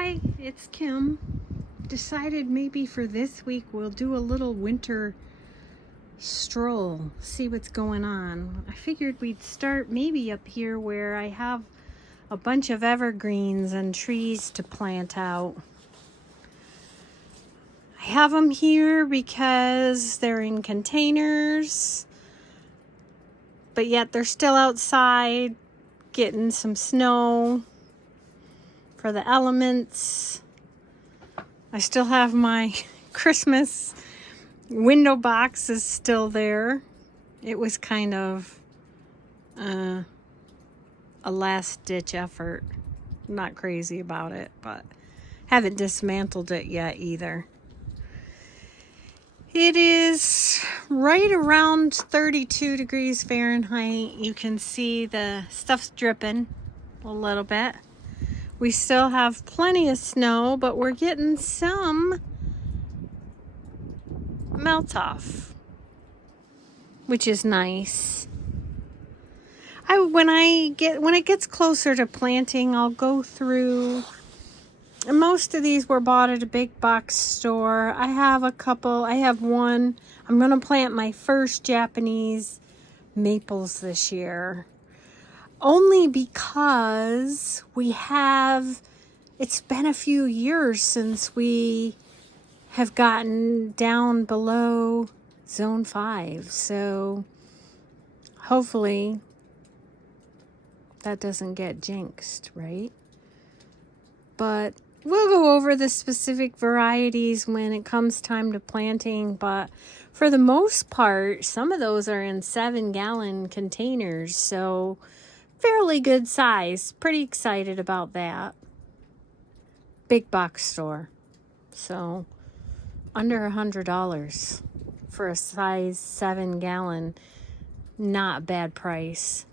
Hi, it's Kim. Decided maybe for this week we'll do a little winter stroll, see what's going on. I figured we'd start maybe up here where I have a bunch of evergreens and trees to plant out. I have them here because they're in containers, but yet they're still outside getting some snow for the elements. I still have my Christmas window boxes still there. It was kind of a last-ditch effort. Not crazy about it, but haven't dismantled it yet either. It is right around 32 degrees Fahrenheit. You can see the stuff's dripping a little bit. We still have plenty of snow, but we're getting some melt off, which is nice. When it gets closer to planting, I'll go through. And most of these were bought at a big box store. I have a couple. I have one. I'm going to plant my first Japanese maples this year. Only because it's been a few years since we have gotten down below zone 5. So hopefully that doesn't get jinxed, right? But we'll go over the specific varieties when it comes time to planting. But for the most part, some of those are in 7-gallon containers. So fairly good size. Pretty excited about that. Big box store. So under $100 for a size 7-gallon. Not bad price.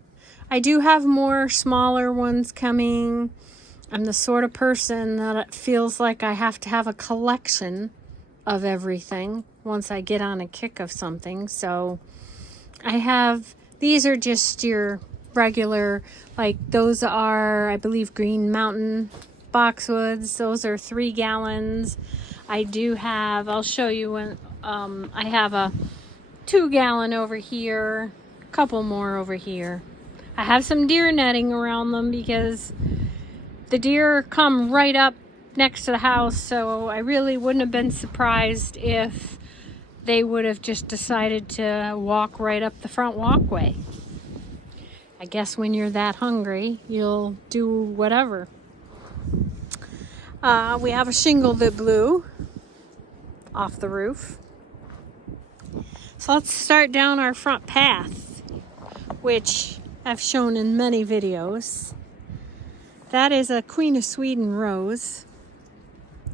I do have more smaller ones coming. I'm the sort of person that feels like I have to have a collection of everything once I get on a kick of something. So these are just your regular, like those are, I believe, Green Mountain boxwoods. Those are 3 gallons. I'll show you when I have a 2-gallon over here, a couple more over here. I have some deer netting around them because the deer come right up next to the house, so I really wouldn't have been surprised if they would have just decided to walk right up the front walkway. I guess when you're that hungry, you'll do whatever. We have a shingle that blew off the roof. So let's start down our front path, which I've shown in many videos. That is a Queen of Sweden rose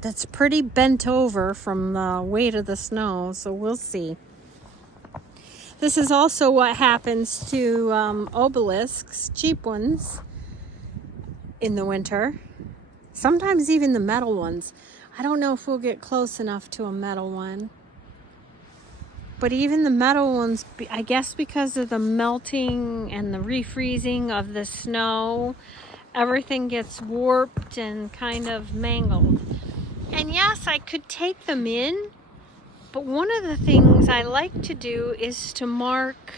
that's pretty bent over from the weight of the snow, so we'll see. This is also what happens to obelisks, cheap ones, in the winter. Sometimes even the metal ones. I don't know if we'll get close enough to a metal one. But even the metal ones, I guess because of the melting and the refreezing of the snow, everything gets warped and kind of mangled. And yes, I could take them in, but one of the things I like to do is to mark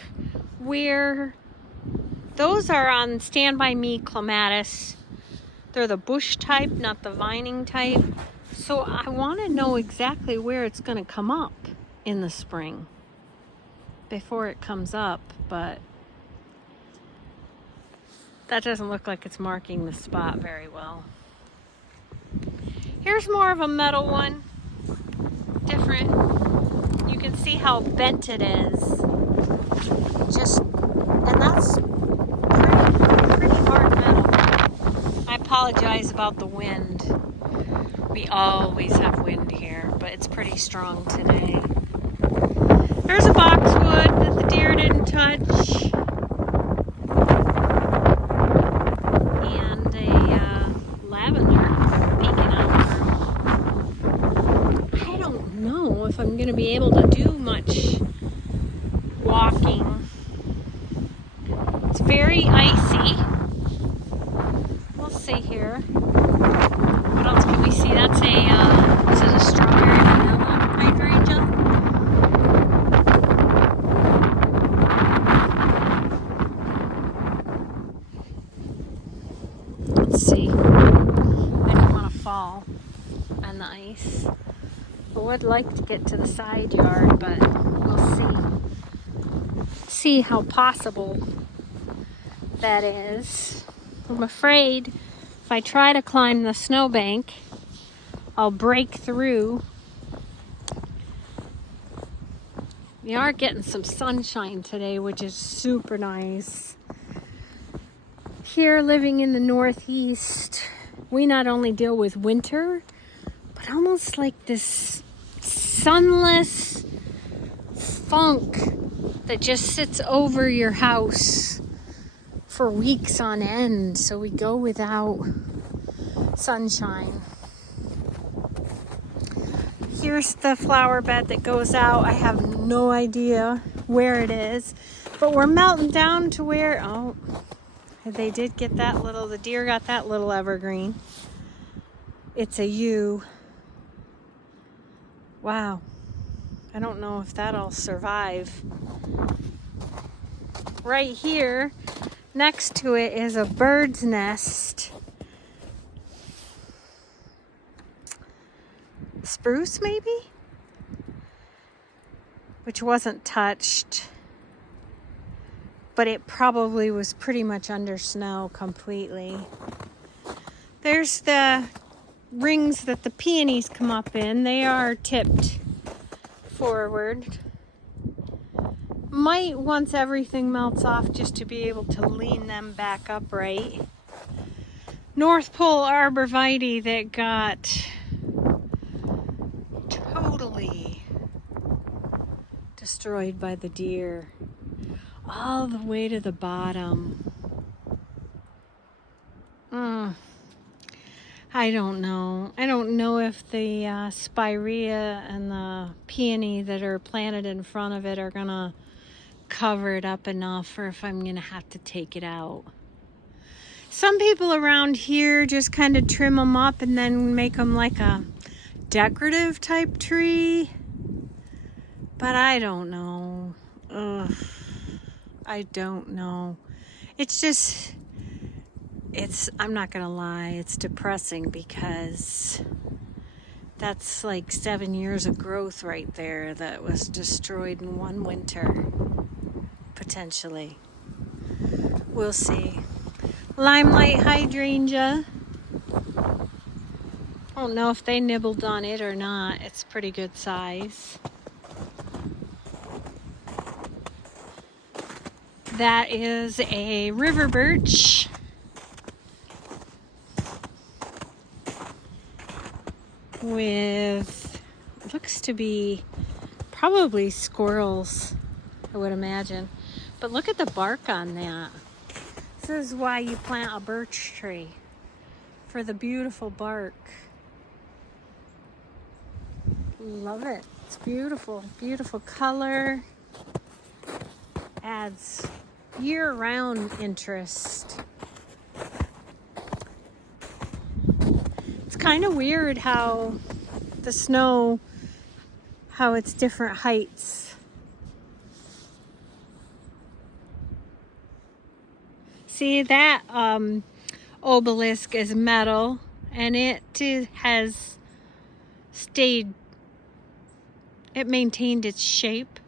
where those are on Stand By Me clematis. They're the bush type, not the vining type. So I want to know exactly where it's going to come up in the spring before it comes up, but that doesn't look like it's marking the spot very well. Here's more of a metal one. Different. You can see how bent it is. And that's pretty hard metal. I apologize about the wind. We always have wind here, but it's pretty strong today. There's a boxwood that the deer didn't touch. And a lavender peeking out through. I don't know if I'm going to be able to do much walking. It's very icy. We'll see here. What else can we see, that's a, is it a strawberry vanilla hydrangea? Let's see. I don't want to fall on the ice. I would like to get to the side yard, but we'll see. See how possible that is. I'm afraid if I try to climb the snowbank, I'll break through. We are getting some sunshine today, which is super nice. Here, living in the Northeast, we not only deal with winter, but almost like this sunless funk that just sits over your house for weeks on end. So we go without sunshine. Here's the flower bed that goes out. I have no idea where it is, but we're melting down to where, oh, they did get that little, the deer got that little evergreen. It's a yew. Wow. I don't know if that'll survive. Right here, next to it is a bird's nest. Spruce, maybe? Which wasn't touched. But it probably was pretty much under snow completely. There's the rings that the peonies come up in. They are tipped forward. Might, once everything melts off, just to be able to lean them back upright. North Pole arborvitae that got totally destroyed by the deer. All the way to the bottom. I don't know. I don't know if the spirea and the peony that are planted in front of it are gonna cover it up enough, or if I'm gonna have to take it out. Some people around here just kind of trim them up and then make them like a decorative type tree. But I don't know. Ugh. I don't know. It's just, I'm not gonna lie, it's depressing because that's like 7 years of growth right there that was destroyed in one winter, potentially. We'll see. Limelight hydrangea. I don't know if they nibbled on it or not. It's pretty good size. That is a river birch. With, looks to be probably squirrels, I would imagine. But look at the bark on that. This is why you plant a birch tree, for the beautiful bark. Love it. It's beautiful, beautiful color. Adds year-round interest. It's kind of weird how the snow, how it's different heights. See, that obelisk is metal, and it has stayed, it maintained its shape.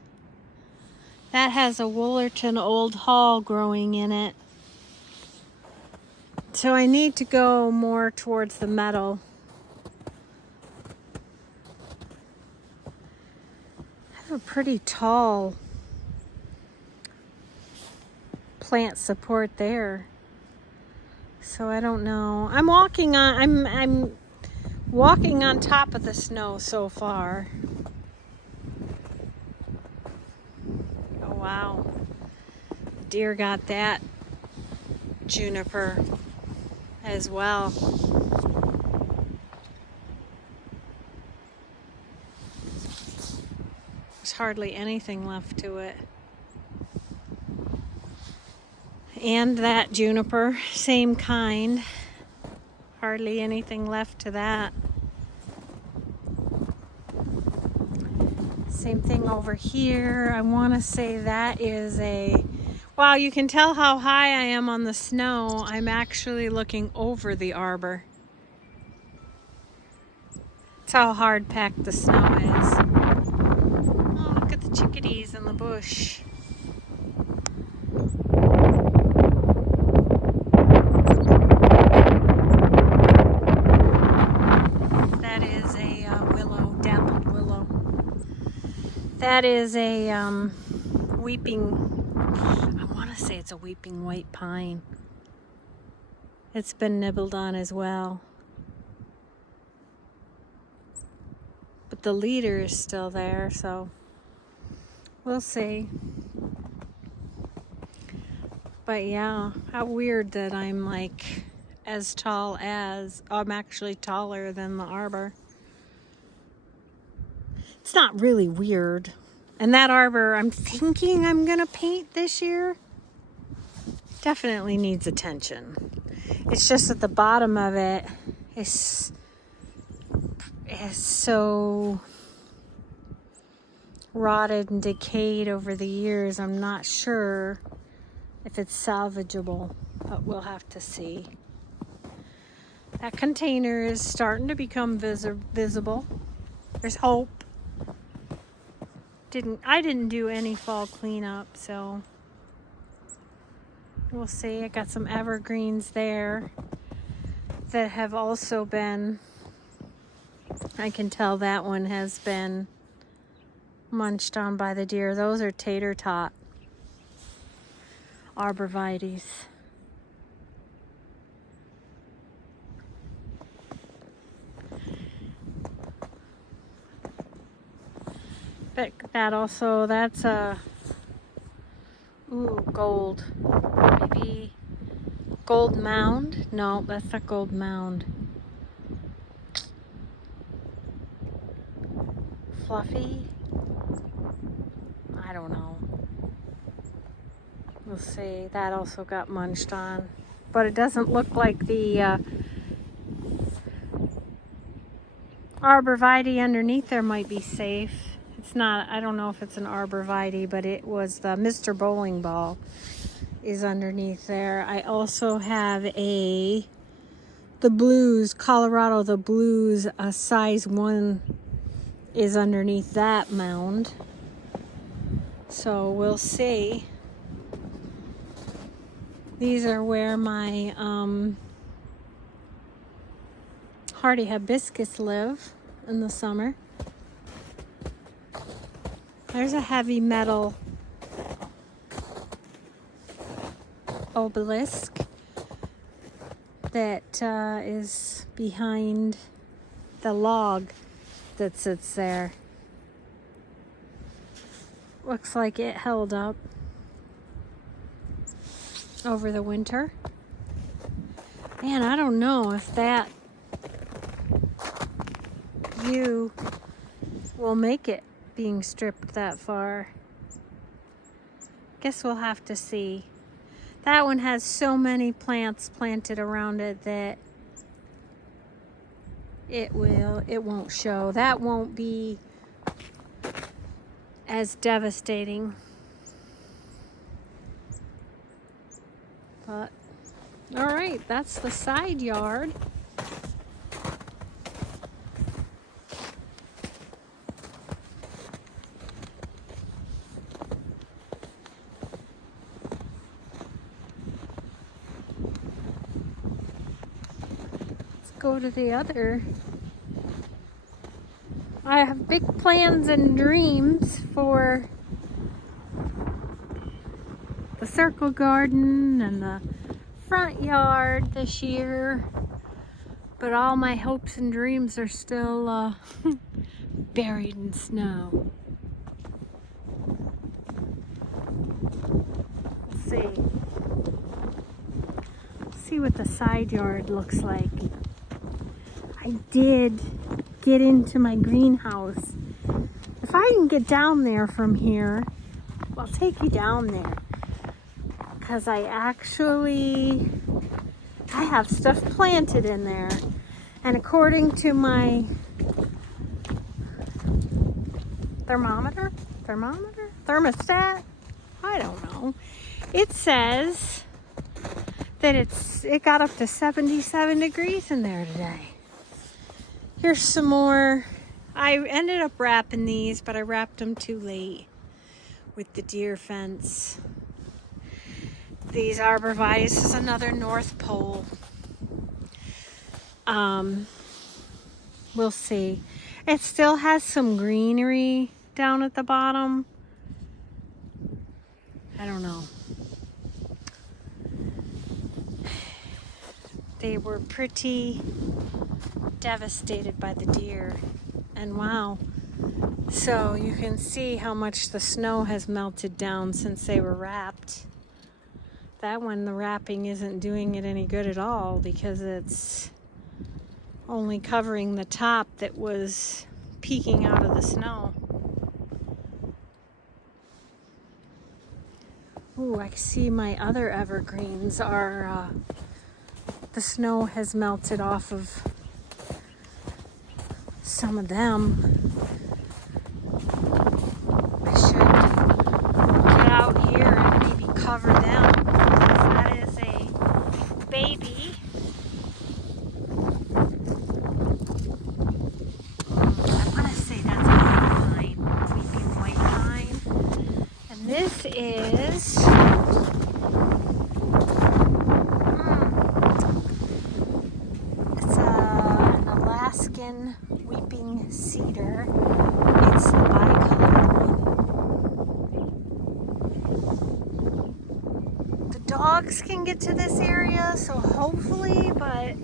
That has a Wollerton Old Hall growing in it. So I need to go more towards the metal. I have a pretty tall plant support there. So I don't know. I'm walking on top of the snow so far. Wow, the deer got that juniper as well. There's hardly anything left to it. And that juniper, same kind. Hardly anything left to that. Same thing over here. I want to say that is a... Wow, you can tell how high I am on the snow. I'm actually looking over the arbor. That's how hard packed the snow is. Oh, look at the chickadees in the bush. That is a willow, dappled willow. That is a weeping, I want to say it's a weeping white pine. It's been nibbled on as well. But the leader is still there, so we'll see. But yeah, how weird that I'm like as tall as, I'm actually taller than the arbor. It's not really weird. And that arbor, I'm thinking I'm gonna paint this year. Definitely needs attention. It's just at the bottom of it is so rotted and decayed over the years. I'm not sure if it's salvageable, but we'll have to see. That container is starting to become visible. There's hope. I didn't do any fall cleanup, so we'll see. I got some evergreens there that have also been, I can tell that one has been munched on by the deer. Those are tater tot arborvitaes. But that also, that's a, ooh, gold. Maybe gold mound? No, that's not gold mound. Fluffy? I don't know. We'll see. That also got munched on. But it doesn't look like the arborvitae underneath there might be safe. It's not, I don't know if it's an arborvitae, but it was the Mr. Bowling Ball is underneath there. I also have the Blues, Colorado, the Blues, a size 1 is underneath that mound. So we'll see. These are where my hardy hibiscus live in the summer. There's a heavy metal obelisk that is behind the log that sits there. Looks like it held up over the winter. Man, I don't know if that view will make it being stripped that far. Guess we'll have to see. That one has so many plants planted around it that it won't show. That won't be as devastating. But all right, that's the side yard. Go to the other. I have big plans and dreams for the circle garden and the front yard this year, but all my hopes and dreams are still buried in snow. Let's see what the side yard looks like. I did get into my greenhouse. If I can get down there from here, I'll take you down there. Because I have stuff planted in there. And according to my thermometer, thermostat. I don't know. It says that it got up to 77 degrees in there today. Here's some more. I ended up wrapping these, but I wrapped them too late with the deer fence. These arborvitae is another North Pole. We'll see. It still has some greenery down at the bottom. I don't know. They were pretty devastated by the deer. And wow. So you can see how much the snow has melted down since they were wrapped. That one, the wrapping isn't doing it any good at all because it's only covering the top that was peeking out of the snow. Ooh, I can see my other evergreens are, the snow has melted off of some of them. I should get out here and maybe cover them. That is a baby. I want to say that's a white pine, weeping white pine. And this is an Alaskan weeping cedar. It's the bicolored one. The dogs can get to this area, so hopefully, but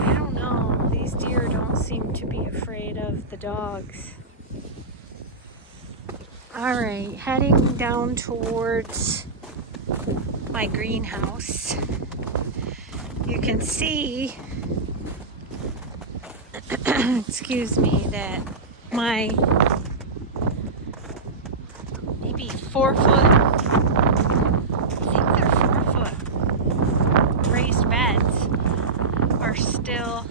I don't know. These deer don't seem to be afraid of the dogs. All right, heading down towards my greenhouse. You can see, excuse me, that my maybe 4 foot, I think they're 4 foot raised beds are still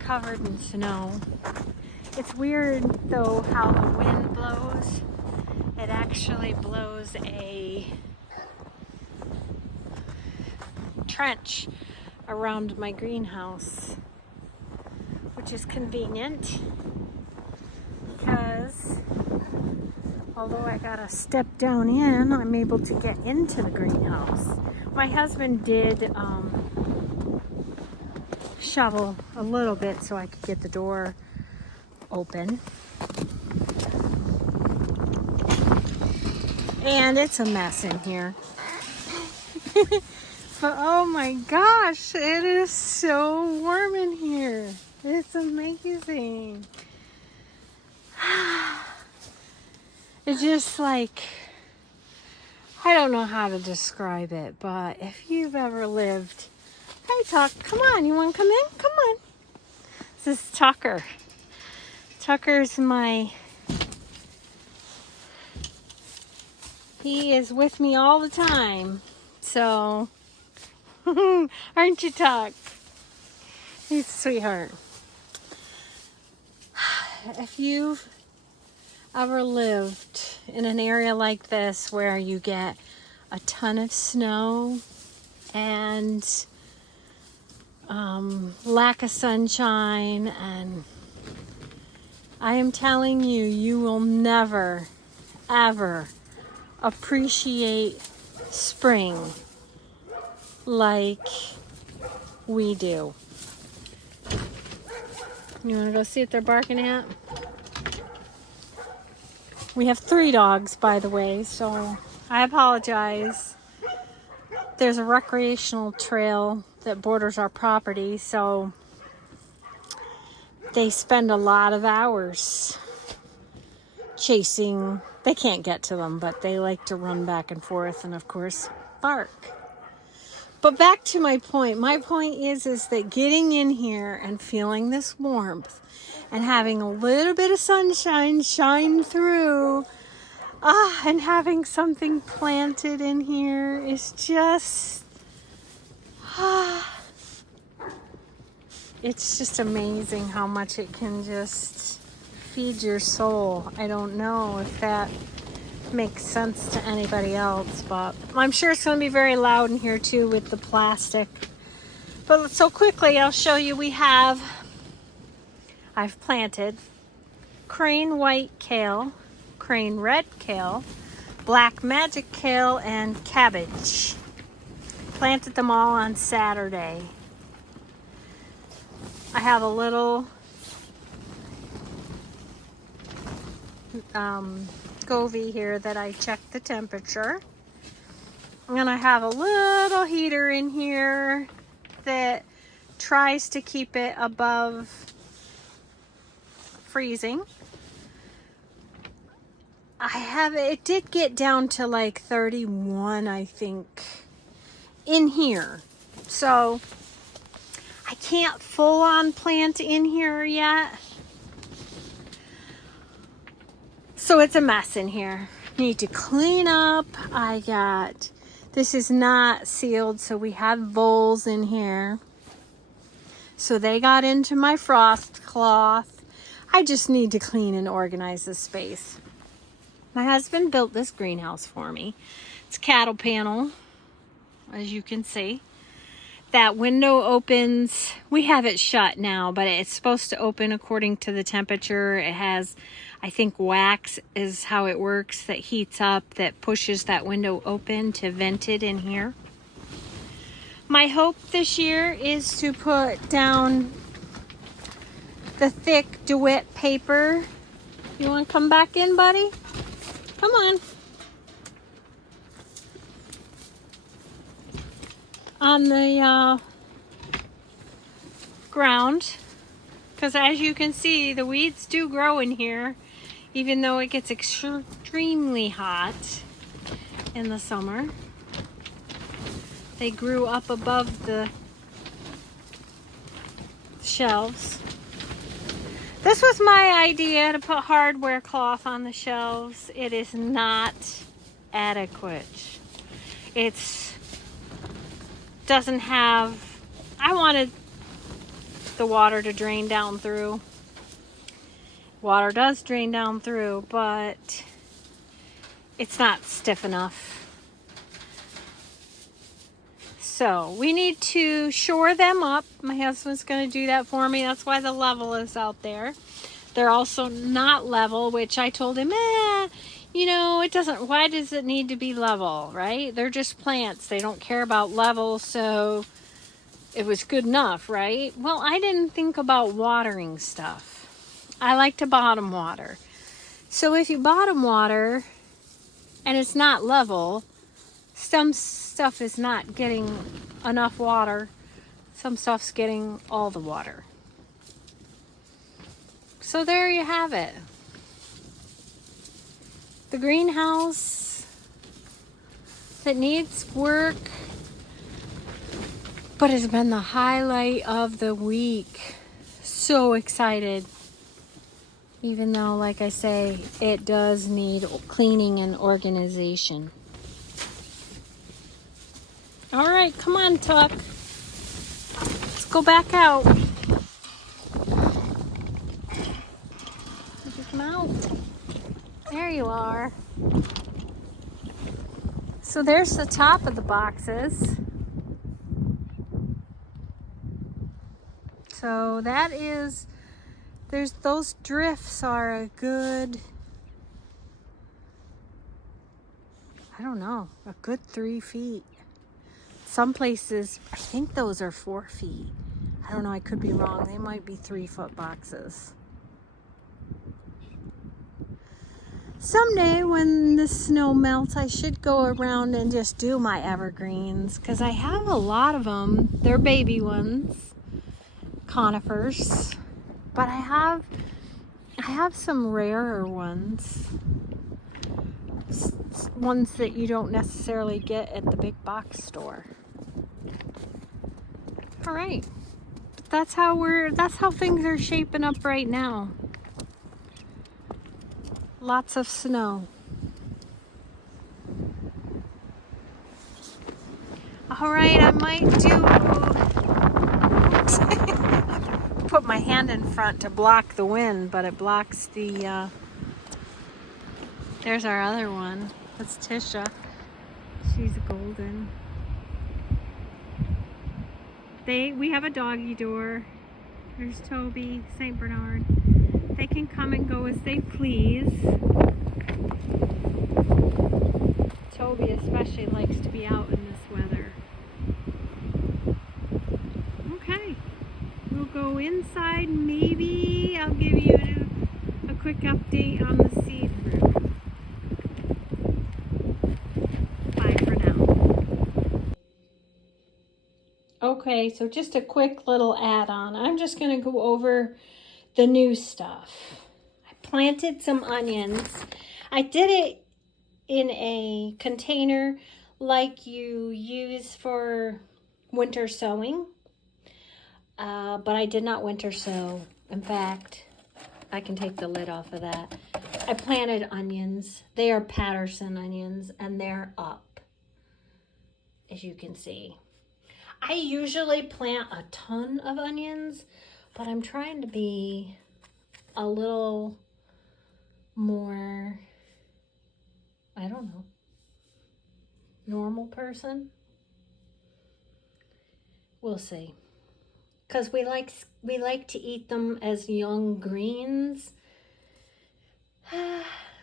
covered in snow. It's weird though how the wind blows. It actually blows a trench around my greenhouse, which is convenient because although I gotta step down in, I'm able to get into the greenhouse. My husband did shovel a little bit so I could get the door open. And it's a mess in here. But oh my gosh, it is so warm in here. It's amazing. It's just like, I don't know how to describe it, but if you've ever lived, hey Tuck, come on, you want to come in? Come on. This is Tucker. Tucker's he is with me all the time. So, aren't you, Tuck? He's a sweetheart. If you've ever lived in an area like this where you get a ton of snow and lack of sunshine, and I am telling you, you will never, ever appreciate spring like we do. You want to go see what they're barking at? We have 3 dogs, by the way, so I apologize. There's a recreational trail that borders our property, so they spend a lot of hours chasing. They can't get to them, but they like to run back and forth and, of course, bark. But back to my point. My point is that getting in here and feeling this warmth and having a little bit of sunshine shine through, and having something planted in here is just, it's just amazing how much it can just feeds your soul. I don't know if that makes sense to anybody else, but I'm sure it's going to be very loud in here too with the plastic. But so quickly, I'll show you. I've planted crane white kale, crane red kale, black magic kale, and cabbage. Planted them all on Saturday. I have a little Govee here that I check the temperature. And I have a little heater in here that tries to keep it above freezing. It did get down to like 31, I think, in here. So I can't full on plant in here yet. So it's a mess in here. Need to clean up. This is not sealed, so we have voles in here. So they got into my frost cloth. I just need to clean and organize this space. My husband built this greenhouse for me. It's cattle panel, as you can see. That window opens. We have it shut now, but it's supposed to open according to the temperature. It has, I think, wax is how it works, that heats up, that pushes that window open to vent it in here. My hope this year is to put down the thick DeWitt paper. You want to come back in, buddy? Come on. On the ground, because as you can see, the weeds do grow in here, even though it gets extremely hot in the summer. They grew up above the shelves. This was my idea, to put hardware cloth on the shelves. It is not adequate. Doesn't have, I wanted the water to drain down through. Water does drain down through, but it's not stiff enough. So we need to shore them up. My husband's going to do that for me. That's why the level is out there. They're also not level, which I told him, you know, why does it need to be level, right? They're just plants. They don't care about level, so it was good enough, right? Well, I didn't think about watering stuff. I like to bottom water. So if you bottom water and it's not level, some stuff is not getting enough water. Some stuff's getting all the water. So there you have it. The greenhouse that needs work, but it's been the highlight of the week. So excited. Even though, like I say, it does need cleaning and organization. All right, come on, Tuck. Let's go back out. Did you come out? There you are. So there's the top of the boxes. So that is, those drifts are a good, I don't know, a good 3 feet. Some places, I think those are 4 feet. I don't know, I could be wrong. They might be 3-foot boxes. Someday when the snow melts, I should go around and just do my evergreens, because I have a lot of them. They're baby ones, conifers, but I have some rarer ones. Ones that you don't necessarily get at the big box store. All right, that's how things are shaping up right now. Lots of snow. All right, I might do put my hand in front to block the wind, but it blocks the, there's our other one. That's Tisha. She's golden. We have a doggy door. There's Toby, St. Bernard. They can come and go as they please. Toby especially likes to be out in this weather. Okay, we'll go inside. Maybe I'll give you a quick update on the seed room. Bye for now. Okay, so just a quick little add-on. I'm just going to go over the new stuff. I planted some onions. I did it in a container like you use for winter sowing, but I did not winter sow. In fact, I can take the lid off of that. I planted onions. They are Patterson onions, and they're up, as you can see. I usually plant a ton of onions, but I'm trying to be a little more, I don't know, normal person. We'll see. Because we like to eat them as young greens.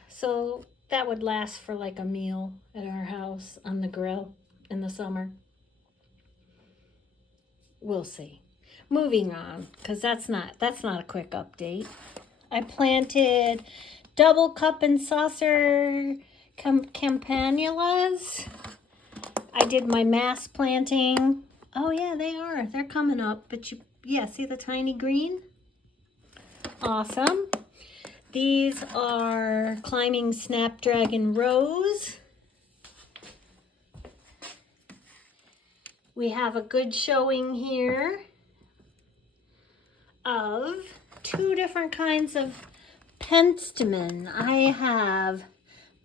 So that would last for like a meal at our house on the grill in the summer. We'll see. Moving on, because that's not a quick update. I planted double cup and saucer campanulas. I did my mass planting. Oh yeah, they're coming up, but yeah, see the tiny green? Awesome. These are climbing snapdragon rose. We have a good showing here of two different kinds of penstemon. I have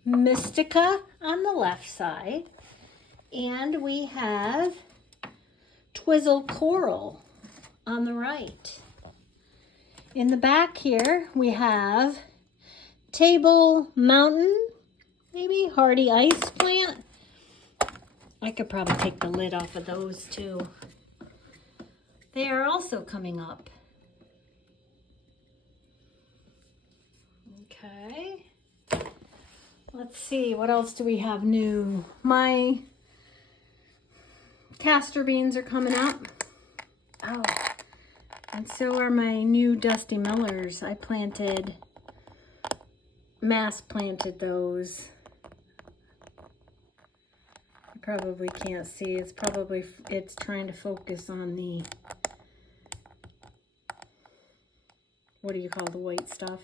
Mystica on the left side, and we have Twizzle Coral on the right. In the back here, we have Table Mountain, maybe hardy ice plant. I could probably take the lid off of those too. They are also coming up. Okay. Let's see, what else do we have new? My castor beans are coming up. Oh, and so are my new Dusty Millers. I mass planted those. Probably can't see. It's trying to focus on the, what do you call the white stuff?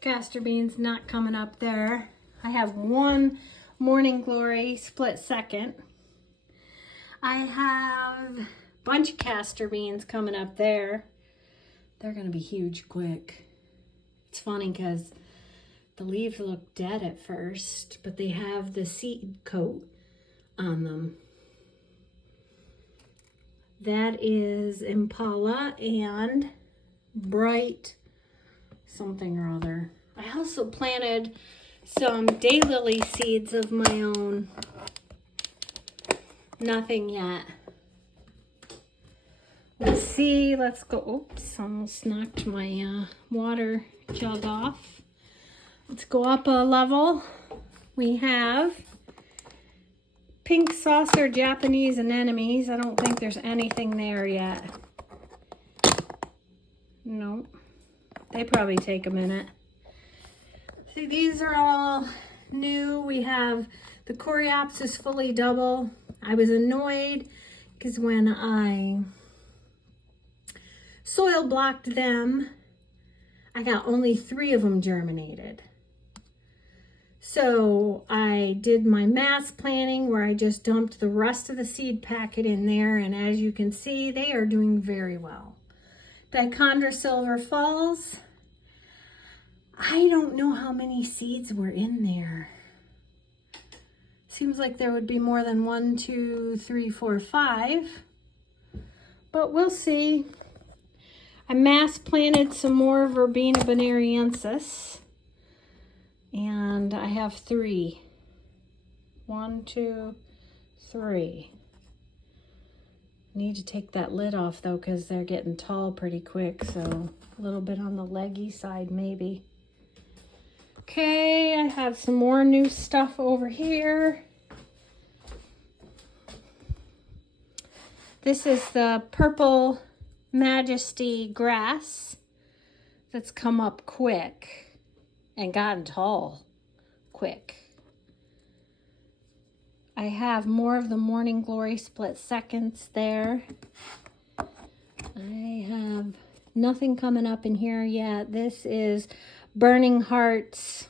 Castor beans not coming up there. I have one Morning Glory split second. I have a bunch of castor beans coming up there. They're gonna be huge quick. It's funny because the leaves look dead at first, but they have the seed coat on them. That is Impala and Bright something or other. I also planted some daylily seeds of my own. Nothing yet. Let's see, let's go. Oops, almost knocked my water jug off. Let's go up a level. We have pink saucer Japanese anemones. I don't think there's anything there yet. Nope. They probably take a minute. See, these are all new. We have the coreopsis fully double. I was annoyed because when I soil blocked them, I got only 3 of them germinated. So I did my mass planting where I just dumped the rest of the seed packet in there, and as you can see, they are doing very well. Dichondra Silver Falls. I don't know how many seeds were in there. Seems like there would be more than 1, 2, 3, 4, 5. but we'll see. I mass planted some more Verbena bonariensis, and I have 3. 1, 2, 3. Need to take that lid off though, because they're getting tall pretty quick, so a little bit on the leggy side maybe. Okay, I have some more new stuff over here. This is the Purple Majesty grass that's come up quick and gotten tall quick. I have more of the Morning Glory split seconds there. I have nothing coming up in here yet. This is Burning Hearts.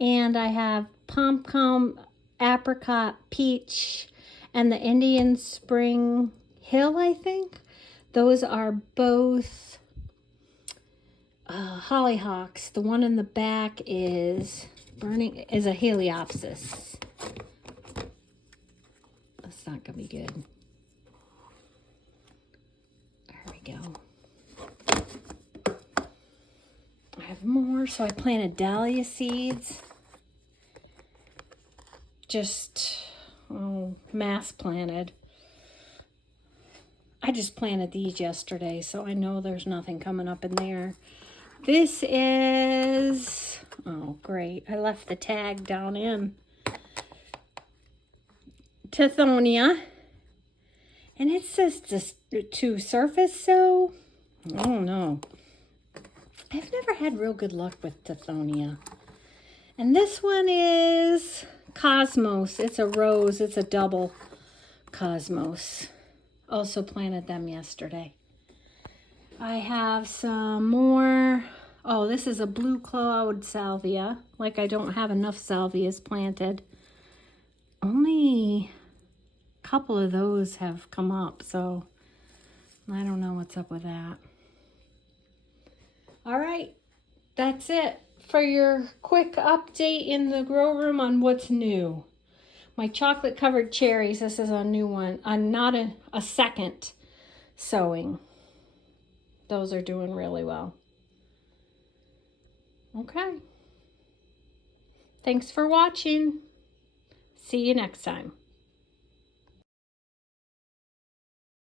And I have Pom-Pom, Apricot, Peach, and the Indian Spring Hill, I think. Those are both hollyhocks. The one in the back is a Heliopsis. That's not gonna be good. There we go. I have more, so I planted dahlia seeds. Just mass planted. I just planted these yesterday, so I know there's nothing coming up in there. This is, oh great, I left the tag down in. Tithonia. And it says to surface sow. I don't know. I've never had real good luck with Tithonia. And this one is Cosmos. It's a rose. It's a double Cosmos. Also planted them yesterday. I have some more. Oh, this is a blue cloud salvia. Like I don't have enough salvias planted. Only a couple of those have come up, so I don't know what's up with that. All right, that's it for your quick update in the grow room on what's new. My chocolate covered cherries, this is a new one. Not a second sowing. Those are doing really well. Okay. Thanks for watching. See you next time.